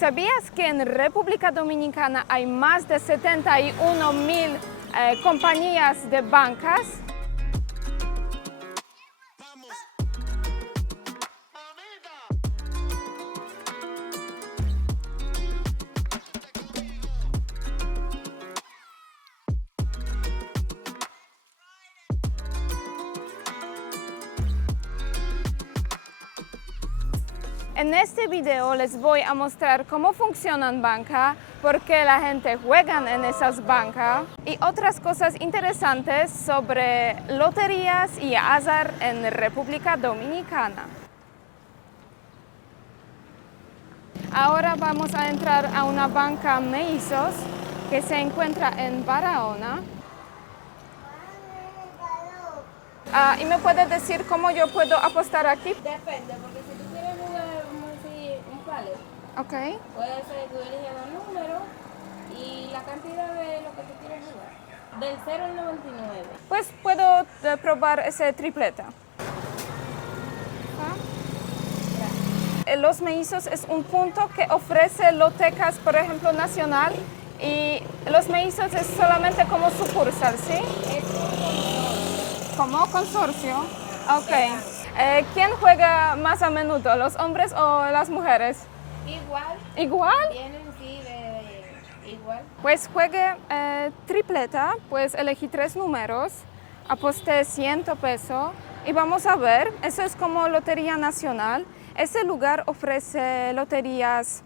¿Sabías que en República Dominicana hay más de 71,000 compañías de bancas? En este video les voy a mostrar cómo funcionan bancas, por qué la gente juega en esas bancas y otras cosas interesantes sobre loterías y azar en República Dominicana. Ahora vamos a entrar a una banca Meizos que se encuentra en Barahona. ¿Y me puede decir cómo yo puedo apostar aquí? Depende, porque si tú quieres jugar, vamos a decir, un pallet, Ok. puede ser tú eliges los números y la cantidad de lo que tú quieres jugar. Del 0 al 99. Pues puedo probar ese tripleta. Los Meizos es un punto que ofrece lotecas, por ejemplo, nacional, y Los Meizos es solamente como sucursal, ¿sí? Es un Como consorcio. Ok. ¿Quién juega más a menudo, los hombres o las mujeres? igual, ¿Igual? vienen sí de igual. Pues juegue tripleta, pues elegí 3 números, aposté 100 pesos y vamos a ver, eso es como Lotería Nacional. Ese lugar ofrece loterías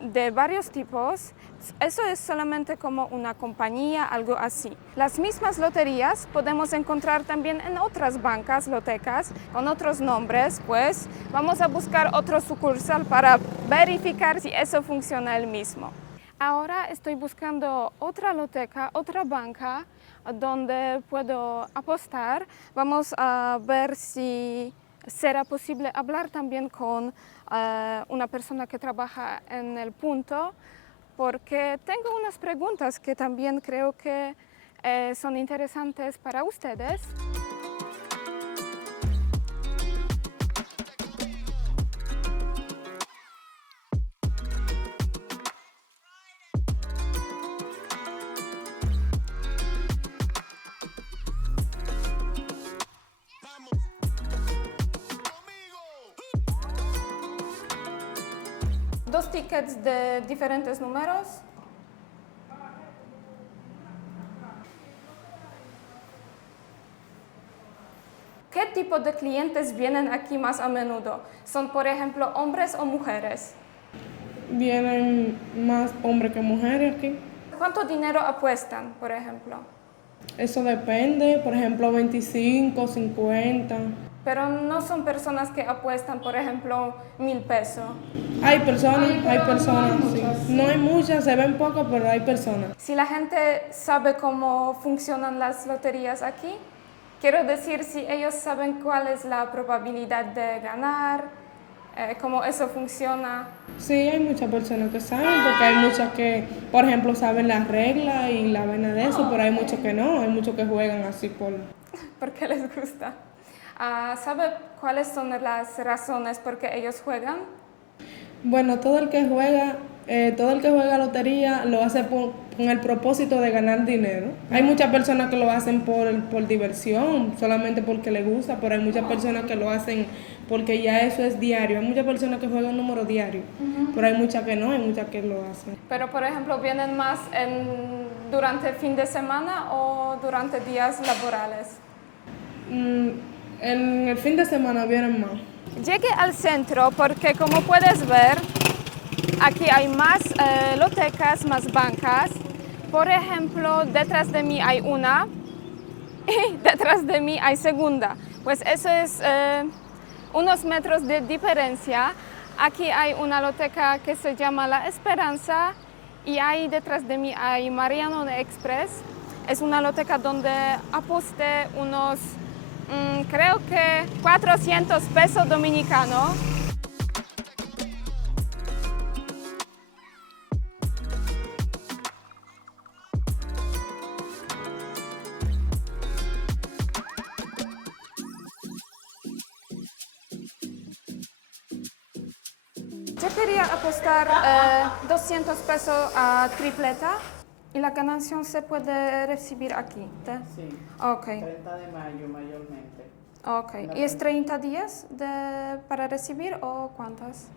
de varios tipos. Eso es solamente como una compañía, algo así. Las mismas loterías podemos encontrar también en otras bancas, lotecas, con otros nombres, pues vamos a buscar otro sucursal para verificar si eso funciona el mismo. Ahora estoy buscando otra loteca, otra banca donde puedo apostar. Vamos a ver si será posible hablar también con una persona que trabaja en el punto, porque tengo unas preguntas que también creo que son interesantes para ustedes. Dos tickets de diferentes números. ¿Qué tipo de clientes vienen aquí más a menudo? ¿Son, por ejemplo, hombres o mujeres? Vienen más hombres que mujeres aquí. ¿Cuánto dinero apuestan, por ejemplo? Eso depende, por ejemplo, 25, 50. Pero no son personas que apuestan, por ejemplo, 1,000 pesos. Hay personas, sí. muchas. No hay muchas, se ven pocas, pero hay personas. Si la gente sabe cómo funcionan las loterías aquí, quiero decir, si ellos saben cuál es la probabilidad de ganar, cómo eso funciona. Sí, hay muchas personas que saben, porque hay muchas que, por ejemplo, saben las reglas y la vaina de eso, pero hay muchos que no, hay muchos que juegan así por... Porque les gusta. ¿Sabe cuáles son las razones por qué ellos juegan? Bueno, todo el que juega lotería lo hace con el propósito de ganar dinero. Hay muchas personas que lo hacen por diversión, solamente porque les gusta, pero hay muchas personas que lo hacen porque ya eso es diario. Hay muchas personas que juegan número diario, pero hay muchas que no, hay muchas que lo hacen. Pero, por ejemplo, ¿vienen más durante el fin de semana o durante días laborales? En el fin de semana vienen más. Llegué al centro porque, como puedes ver, aquí hay más lotecas, más bancas. Por ejemplo, detrás de mí hay una y detrás de mí hay segunda. Pues eso es unos metros de diferencia. Aquí hay una loteca que se llama La Esperanza y ahí detrás de mí hay Mariano Express. Es una loteca donde aposté unos, creo que 400 pesos dominicanos. Yo quería apostar 200 pesos a tripleta y la ganancia se puede recibir aquí. Sí, Ok, 30 de mayo mayormente. ok. ¿Y es 30 días para recibir o cuántas?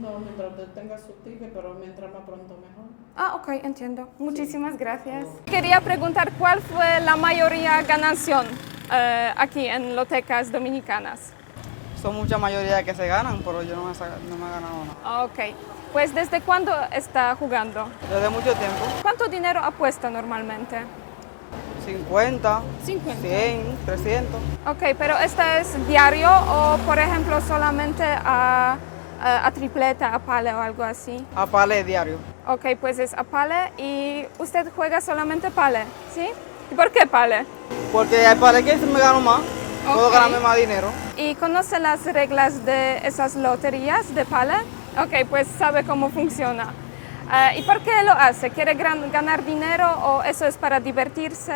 No, mientras usted tenga su ticket, pero mientras más pronto mejor. Ah, ok, entiendo. Muchísimas gracias. Quería preguntar cuál fue la mayoría ganancia aquí en lotecas dominicanas. Son mucha mayoría que se ganan, pero yo no me he ganado nada. Ok, pues ¿desde cuándo está jugando? Desde mucho tiempo, ¿Cuánto dinero apuesta normalmente? 50, 50. 100, 300. Ok, pero ¿esta es diario o por ejemplo solamente a tripleta, a pale o algo así? A palé diario. Ok, pues es a pale y usted juega solamente pale, ¿sí? ¿Y por qué pale? Porque hay palé que me gano más, puedo Ok. ganarme más dinero. ¿Y conoce las reglas de esas loterías de pale? Ok, pues sabe cómo funciona. ¿Y por qué lo hace? ¿Quiere ganar dinero o eso es para divertirse?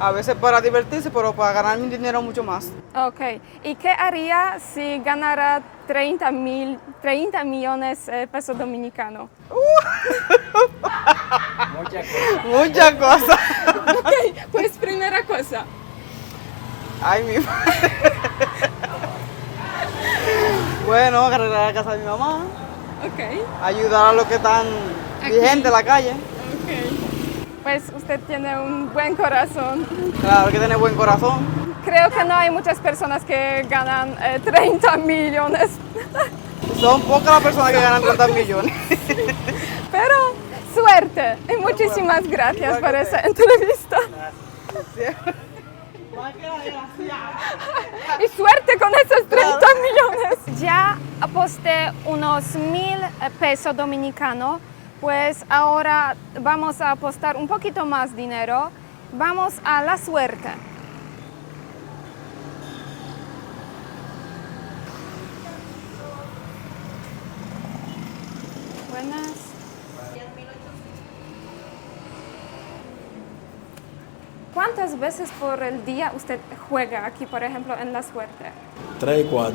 A veces para divertirse, pero para ganar mi dinero mucho más. Ok, ¿y qué haría si ganara 30 millones pesos dominicanos? Muchas cosas. Ok, pues primera cosa. Ay, mi madre. Bueno, arreglar la casa de mi mamá, Ok, ayudar a los que están Aquí. vigentes en la calle. ok. Pues usted tiene un buen corazón. Claro, hay que tener buen corazón. Creo que no hay muchas personas que ganan 30 millones, Son pocas las personas que ganan 30 millones. pero suerte y muchísimas gracias Igual por que esa usted. entrevista. Y suerte con esos 30 millones. Ya aposté unos 1,000 pesos dominicanos, pues ahora vamos a apostar un poquito más dinero. Vamos a la suerte. Buenas. ¿Cuántas veces por el día usted juega aquí, por ejemplo, en la suerte? 3 y 4.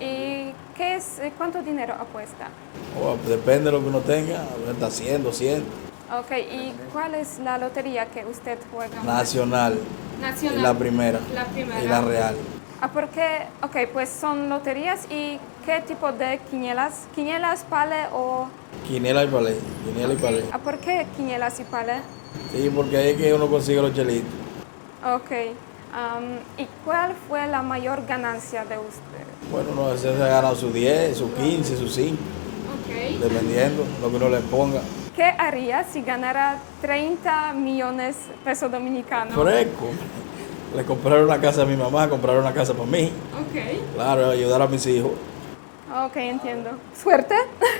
¿Y cuánto dinero apuesta? Depende de lo que uno tenga, hasta 100, 200. Ok, ¿y cuál es la lotería que usted juega? Nacional, Nacional. es la primera. La primera. Y la real. Ah, porque, ok, pues son loterías y ¿qué tipo de quinielas? ¿Quinielas, pale o...? Quiniela y palé. Quiniela y palé. Ah, ¿por qué quinielas y pale? Sí, porque ahí es que uno consigue los chelitos. Ok, ¿y cuál fue la mayor ganancia de usted? Bueno, uno se ha ganado sus 10, sus 15, sus 5, Ok. dependiendo lo que uno le ponga. ¿Qué haría si ganara 30 millones pesos dominicanos? Fresco. Le compraron una casa a mi mamá, compraron una casa para mí. Ok. Claro, ayudar a mis hijos. Ok, entiendo. ¿Suerte?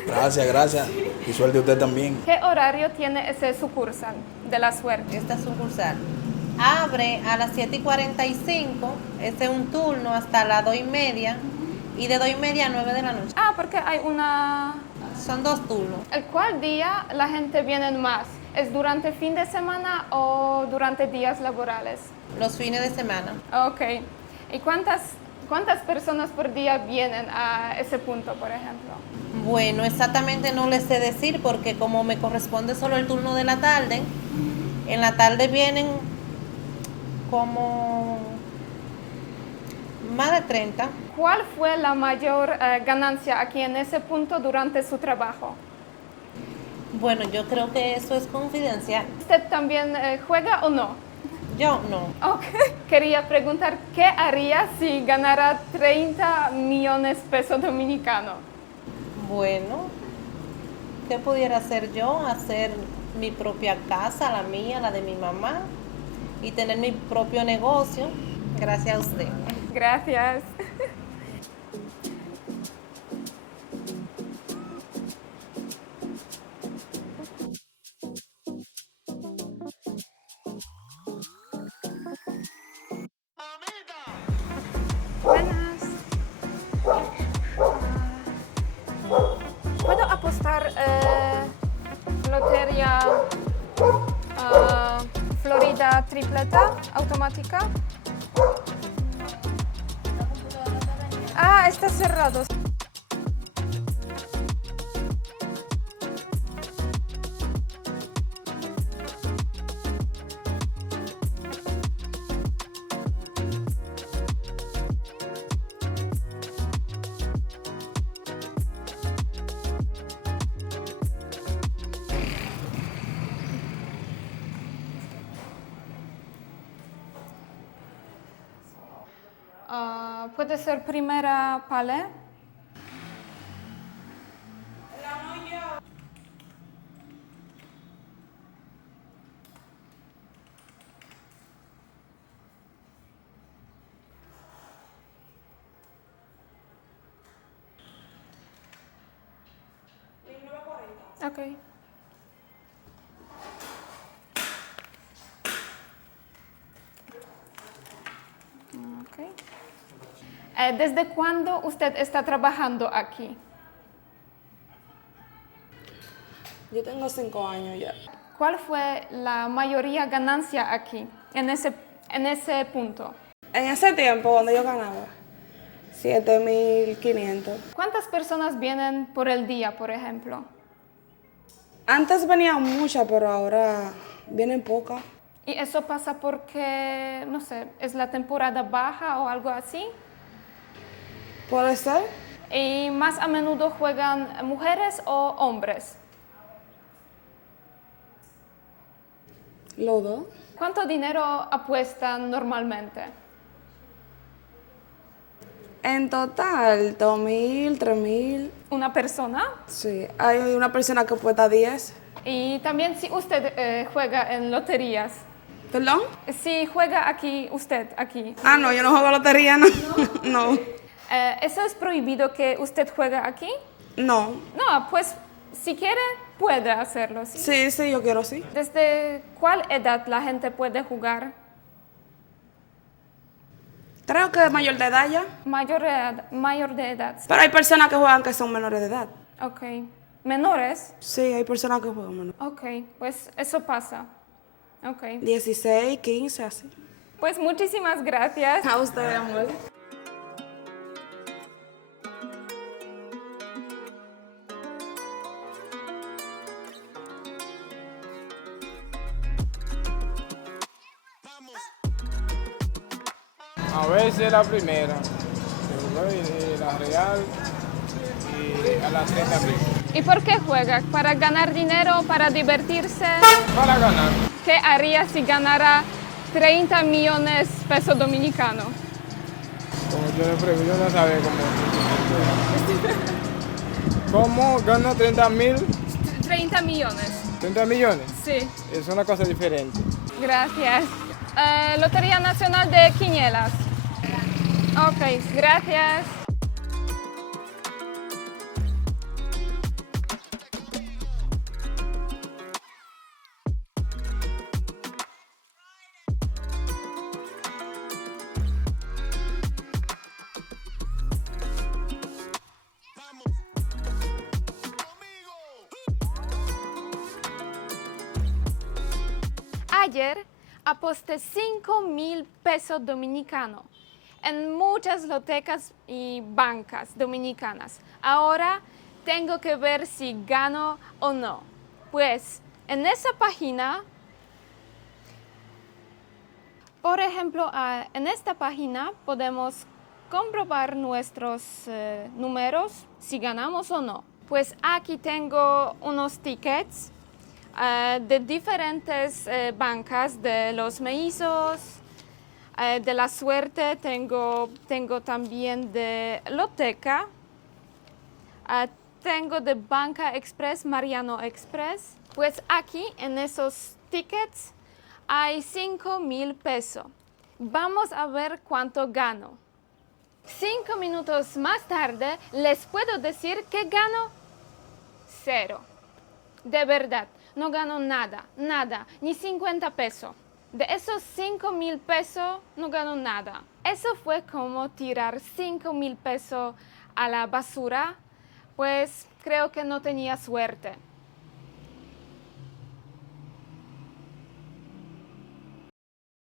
Gracias, gracias. Y suerte a usted también. ¿Qué horario tiene ese sucursal de la suerte? Esta sucursal abre a las 7:45, este es un turno hasta las 2:30 y de 2:30 a 9 de la noche. Ah, porque hay una... Son 2 turnos. ¿El cuál día la gente viene más? ¿Es durante fin de semana o durante días laborales? Los fines de semana. Ok. ¿Y cuántas personas por día vienen a ese punto, por ejemplo? Bueno, exactamente no les sé decir porque como me corresponde solo el turno de la tarde, en la tarde vienen como más de 30. ¿Cuál fue la mayor ganancia aquí en ese punto durante su trabajo? Bueno, yo creo que eso es confidencial. ¿Usted también juega o no? Yo no. Ok. Quería preguntar, ¿qué haría si ganara 30 millones pesos dominicanos? Bueno, ¿qué pudiera hacer yo? Hacer mi propia casa, la mía, la de mi mamá, y tener mi propio negocio, gracias a usted. Gracias. Buenas. ¿Puedo apostar lotería Florida tripleta automática? Ah, está cerrado. puede ser primera pale. Ok. Ok. ¿Desde cuándo usted está trabajando aquí? Yo tengo 5 años ya. ¿Cuál fue la mayoría ganancia aquí, en ese punto? En ese tiempo, cuando yo ganaba 7.500. ¿Cuántas personas vienen por el día, por ejemplo? Antes venían muchas, pero ahora vienen pocas. ¿Y eso pasa porque, no sé, es la temporada baja o algo así? ¿Puede ser? ¿Y más a menudo juegan mujeres o hombres? Los dos. ¿Cuánto dinero apuestan normalmente? En total, 2.000, 3.000. ¿Una persona? Sí, hay una persona que apuesta 10. Y también si usted juega en loterías. ¿Perdón? Si juega aquí, usted aquí. Ah, no, yo no juego lotería, no. No. ¿Eso es prohibido que usted juega aquí? No. No, pues si quiere, puede hacerlo, ¿sí? Sí, sí, yo quiero sí. ¿Desde cuál edad la gente puede jugar? Creo que es mayor de edad ya. Mayor de edad. Pero hay personas que juegan que son menores de edad. Ok. ¿Menores? Sí, hay personas que juegan menores. Ok, pues eso pasa. Ok. 16, 15, así. Pues muchísimas gracias. A usted, amor. A veces la primera, la real y a las 30.000. ¿Y por qué juega? ¿Para ganar dinero? ¿Para divertirse? Para ganar. ¿Qué haría si ganara 30 millones pesos dominicanos? Como yo le pregunto, yo no sabe cómo gana 30.000. 30 millones. 30 millones. Sí. Es una cosa diferente. Gracias. Lotería Nacional de Quinielas. Ok, gracias. Ayer aposté 5,000 pesos dominicanos en muchas lotecas y bancas dominicanas. Ahora tengo que ver si gano o no. Pues en esa página, por ejemplo, en esta página podemos comprobar nuestros números, si ganamos o no. Pues aquí tengo unos tickets de diferentes bancas, de los mellizos, de la suerte, tengo también de Loteca, tengo de Banca Express, Mariano Express. Pues aquí en esos tickets hay 5,000 pesos. Vamos a ver cuánto gano. 5 minutos más tarde les puedo decir que gano 0. De verdad. No gano nada, ni 50 pesos. De esos 5,000 pesos no gano nada. Eso fue como tirar 5,000 pesos a la basura, pues creo que no tenía suerte.